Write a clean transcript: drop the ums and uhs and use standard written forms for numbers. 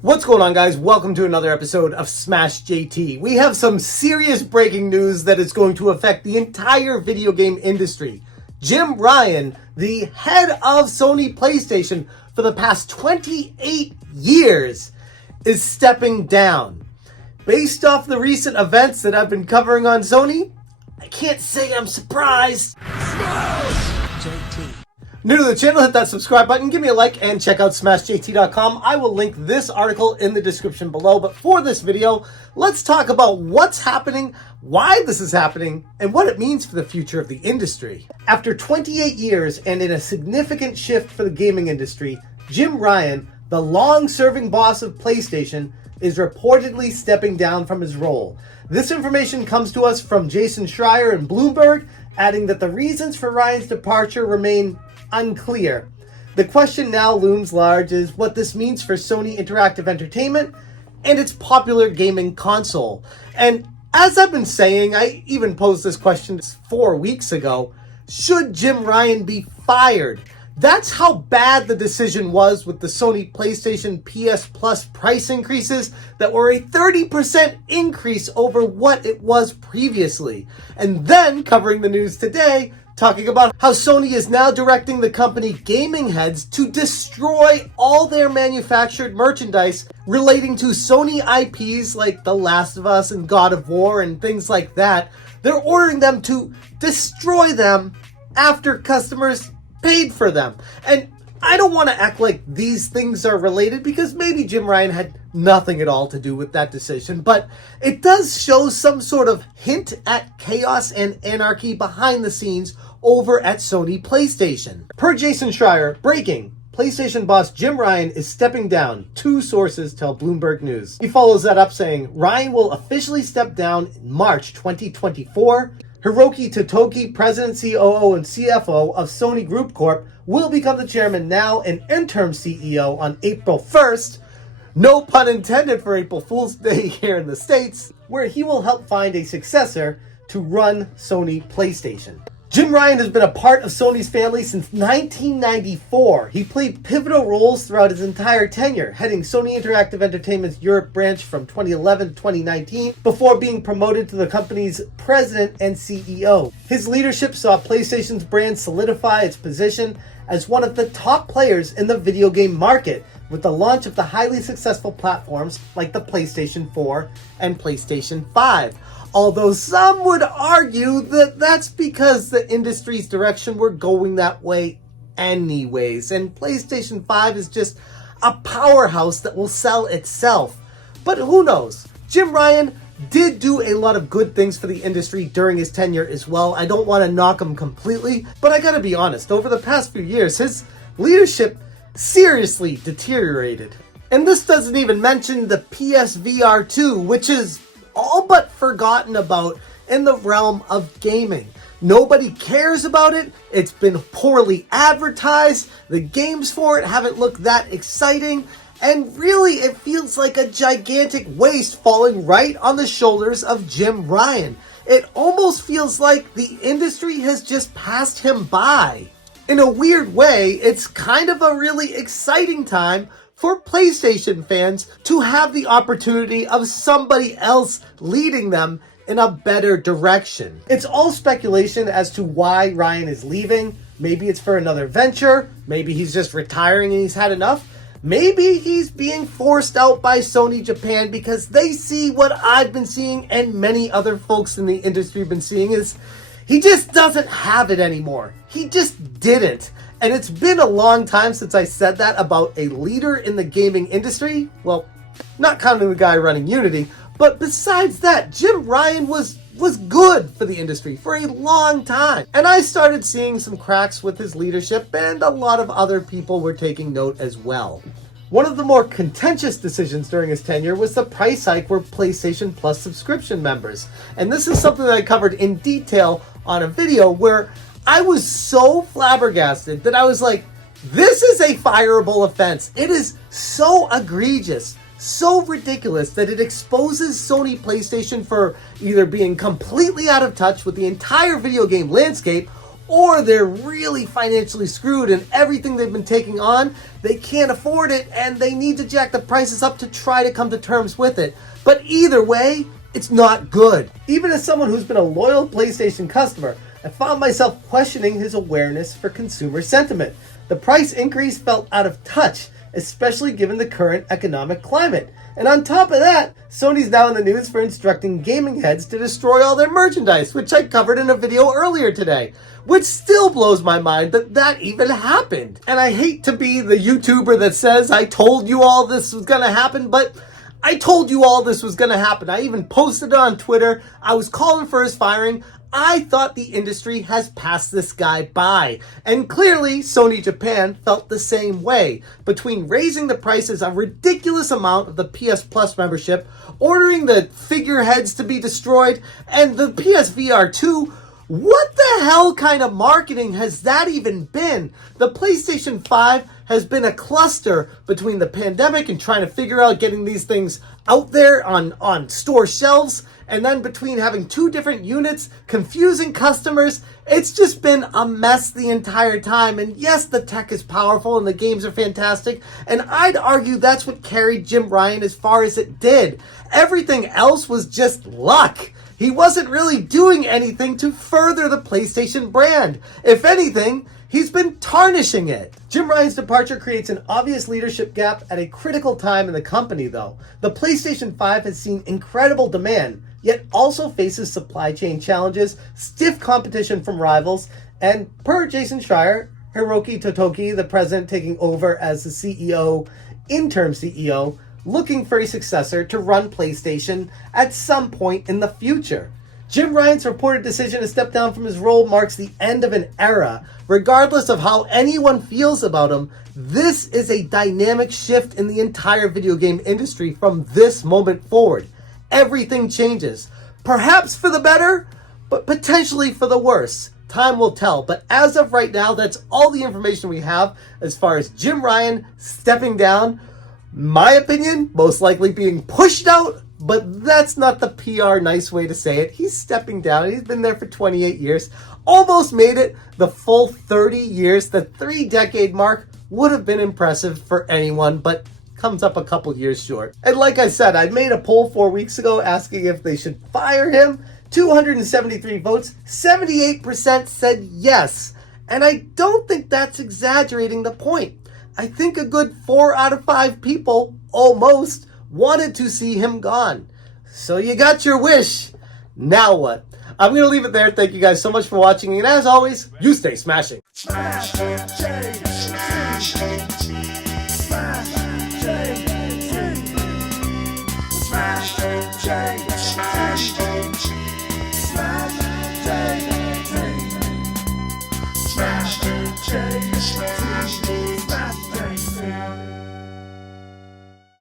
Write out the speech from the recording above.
What's going on, guys? Welcome to another episode of Smash JT. We have some serious breaking news that is going to affect the entire video game industry. Jim Ryan, the head of Sony PlayStation for the past 28 years, is stepping down. Based off the recent events that I've been covering on Sony, I can't say I'm surprised. Smash JT. New to the channel, hit that subscribe button, give me a like, and check out smashjt.com. I will link this article in the description below. But for this video, let's talk about what's happening, why this is happening, and what it means for the future of the industry. After 28 years and in a significant shift for the gaming industry, Jim Ryan, the long-serving boss of PlayStation, is reportedly stepping down from his role. This information comes to us from Jason Schreier and Bloomberg, adding that the reasons for Ryan's departure remain unclear. The question now looms large is what this means for Sony Interactive Entertainment and its popular gaming console. And as I've been saying, I even posed this question 4 weeks ago, should Jim Ryan be fired? That's how bad the decision was with the Sony PlayStation PS Plus price increases that were a 30% increase over what it was previously. And then covering the news today, talking about how Sony is now directing the company gaming heads to destroy all their manufactured merchandise relating to Sony IPs like The Last of Us and God of War and things like that. They're ordering them to destroy them after customers paid for them. And I don't want to act like these things are related because maybe Jim Ryan had nothing at all to do with that decision, but it does show some sort of hint at chaos and anarchy behind the scenes over at Sony PlayStation. Per Jason Schreier, breaking: PlayStation boss Jim Ryan is stepping down, 2 sources tell Bloomberg News. He follows that up saying Ryan will officially step down in March 2024. Hiroki Totoki, president, COO, and CFO of Sony Group Corp, will become the chairman now and interim CEO on April 1st. No pun intended for April Fool's Day here in the States, where he will help find a successor to run Sony PlayStation. Jim Ryan has been a part of Sony's family since 1994. He played pivotal roles throughout his entire tenure, heading Sony Interactive Entertainment's Europe branch from 2011 to 2019, before being promoted to the company's president and CEO. His leadership saw PlayStation's brand solidify its position as one of the top players in the video game market, with the launch of the highly successful platforms like the PlayStation 4 and PlayStation 5. Although some would argue that that's because the industry's direction were going that way anyways, and PlayStation 5 is just a powerhouse that will sell itself. But who knows? Jim Ryan did do a lot of good things for the industry during his tenure as well. I don't want to knock him completely, but I gotta be honest, over the past few years, his leadership seriously deteriorated. And this doesn't even mention the PSVR 2, which is all but forgotten about in the realm of gaming. Nobody cares about it. It's been poorly advertised. The games for it haven't looked that exciting. And really, it feels like a gigantic waste falling right on the shoulders of Jim Ryan. It almost feels like the industry has just passed him by. In a weird way, it's kind of a really exciting time for PlayStation fans to have the opportunity of somebody else leading them in a better direction. It's all speculation as to why Ryan is leaving. Maybe it's for another venture. Maybe he's just retiring and he's had enough. Maybe he's being forced out by Sony Japan because they see what I've been seeing and many other folks in the industry have been seeing is he just doesn't have it anymore. He just didn't. And it's been a long time since I said that about a leader in the gaming industry. Well, not counting the guy running Unity, but besides that, Jim Ryan was good for the industry for a long time. And I started seeing some cracks with his leadership, and a lot of other people were taking note as well. One of the more contentious decisions during his tenure was the price hike for PlayStation Plus subscription members. And this is something that I covered in detail on a video where I was so flabbergasted that I was like, this is a fireable offense. It is so egregious, so ridiculous that it exposes Sony PlayStation for either being completely out of touch with the entire video game landscape or they're really financially screwed and everything they've been taking on, they can't afford it and they need to jack the prices up to try to come to terms with it. But either way, it's not good. Even as someone who's been a loyal PlayStation customer, I found myself questioning his awareness for consumer sentiment. The price increase felt out of touch, especially given the current economic climate. And on top of that, Sony's now in the news for instructing gaming heads to destroy all their merchandise, which I covered in a video earlier today, which still blows my mind that that even happened. And I hate to be the YouTuber that says, I told you all this was gonna happen, but I told you all this was gonna happen. I even posted it on Twitter. I was calling for his firing. I thought the industry has passed this guy by. And clearly, Sony Japan felt the same way. Between raising the prices a ridiculous amount of the PS Plus membership, ordering the figureheads to be destroyed, and the PSVR 2, what the hell kind of marketing has that even been? The PlayStation 5 has been a cluster between the pandemic and trying to figure out getting these things out there on store shelves, and then between having two different units, confusing customers. It's just been a mess the entire time. And yes, the tech is powerful and the games are fantastic, and I'd argue that's what carried Jim Ryan as far as it did. Everything else was just luck. He wasn't really doing anything to further the PlayStation brand. If anything, he's been tarnishing it. Jim Ryan's departure creates an obvious leadership gap at a critical time in the company, though. The PlayStation 5 has seen incredible demand, yet also faces supply chain challenges, stiff competition from rivals, and per Jason Schreier, Hiroki Totoki, the president taking over as the CEO, interim CEO, looking for a successor to run PlayStation at some point in the future. Jim Ryan's reported decision to step down from his role marks the end of an era. Regardless of how anyone feels about him, this is a dynamic shift in the entire video game industry from this moment forward. Everything changes. Perhaps for the better, but potentially for the worse. Time will tell, but as of right now, that's all the information we have as far as Jim Ryan stepping down. My opinion, most likely being pushed out, but that's not the PR nice way to say it. He's stepping down. He's been there for 28 years. Almost made it the full 30 years. The 3-decade mark would have been impressive for anyone, but comes up a couple years short. And like I said, I made a poll 4 weeks ago asking if they should fire him. 273 votes, 78% said yes. And I don't think that's exaggerating the point. I think a good 4 out of 5 people, almost, wanted to see him gone. So you got your wish. Now what? I'm going to leave it there. Thank you guys so much for watching. And as always, you stay smashing. Smash, Smash,